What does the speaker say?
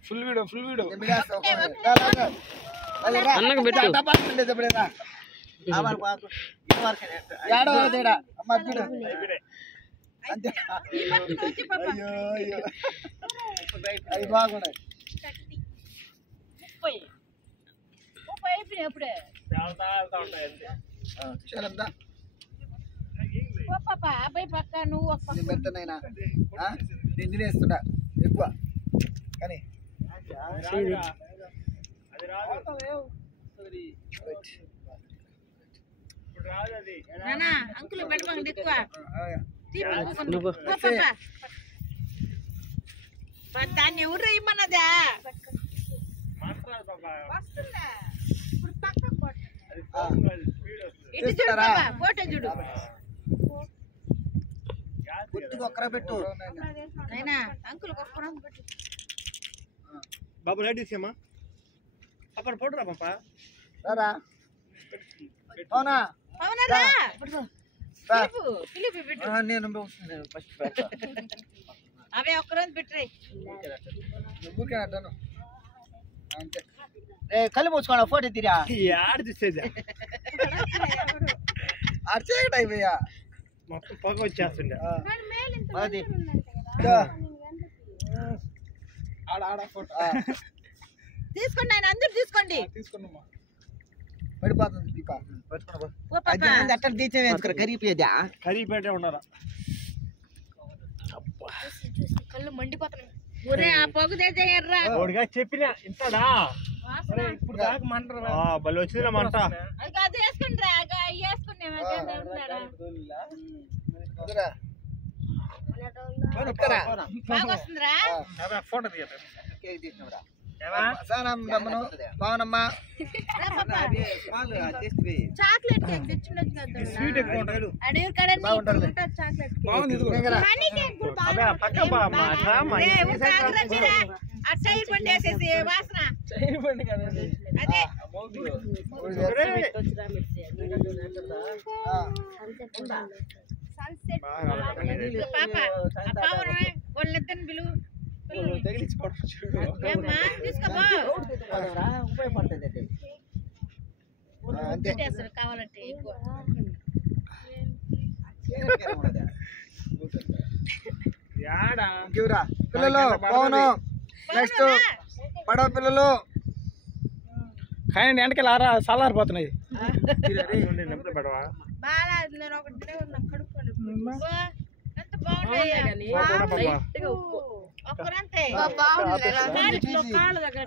full video అన్నకు పెట్టు అవి బాగున్నాయి పెడతానైనా నేను తినేస్తున్నా ఎక్కువ కానీ అంకుల్ పెట్టుకోండి ఎక్కువ దాన్ని ఎవరు ఇమ్మన్నదా ఇటు చూడు ఫోటో చూడు ఒక్కరా పెట్టు అంకుల్ పెట్టు బాబు రైట్ తీసేమా అక్కడ పోటురా పాప రారా అవునా నేను అవే ఒక్కరోజు పెట్టరే ఊరికేనట్టాను అంతే కళ్ళు మూసుకోండి ఫోటో తీరా ఆడ తీసేది అర్చేకట అయిపోయా మొత్తం పొగ వచ్చేస్తుండే తీసుకోండి ఆయన అందరు తీసుకోండి పడిపోతుంది అట్ట తీసే వేసుకురా కరిగిపోయేదా కరిగిపోయేటే ఉన్నారా కళ్ళు మండిపోతున్నాయి ఒరే ఆ పొగ తెచ్చేయర్రా ఓడిగా చెప్పినా ఇంతడా ఇప్పుడు దాకా మంటరా బలి వచ్చిందిరా మంట అది వేసుకోండి రా బాగొస్తుందిరా ఫోటో తీయరా బాగునమ్మా చాక్లెట్ కేక్ తెచ్చుండొచ్చు సైడ్ బండి వేసేసి వాసన అదే పాప వాళ్ళిద్దరిని పిలువు కావాలంటే పిల్లలు పవను నెక్స్ట్ పడవ పిల్లలు కానీ వెనకాల చల్లారిపోతున్నాయి బాగా నేను ఒకటి కడుక్కోండి ఎంత బాగుంటాయి ఒక్కరంతే కాళ్ళు దగ్గర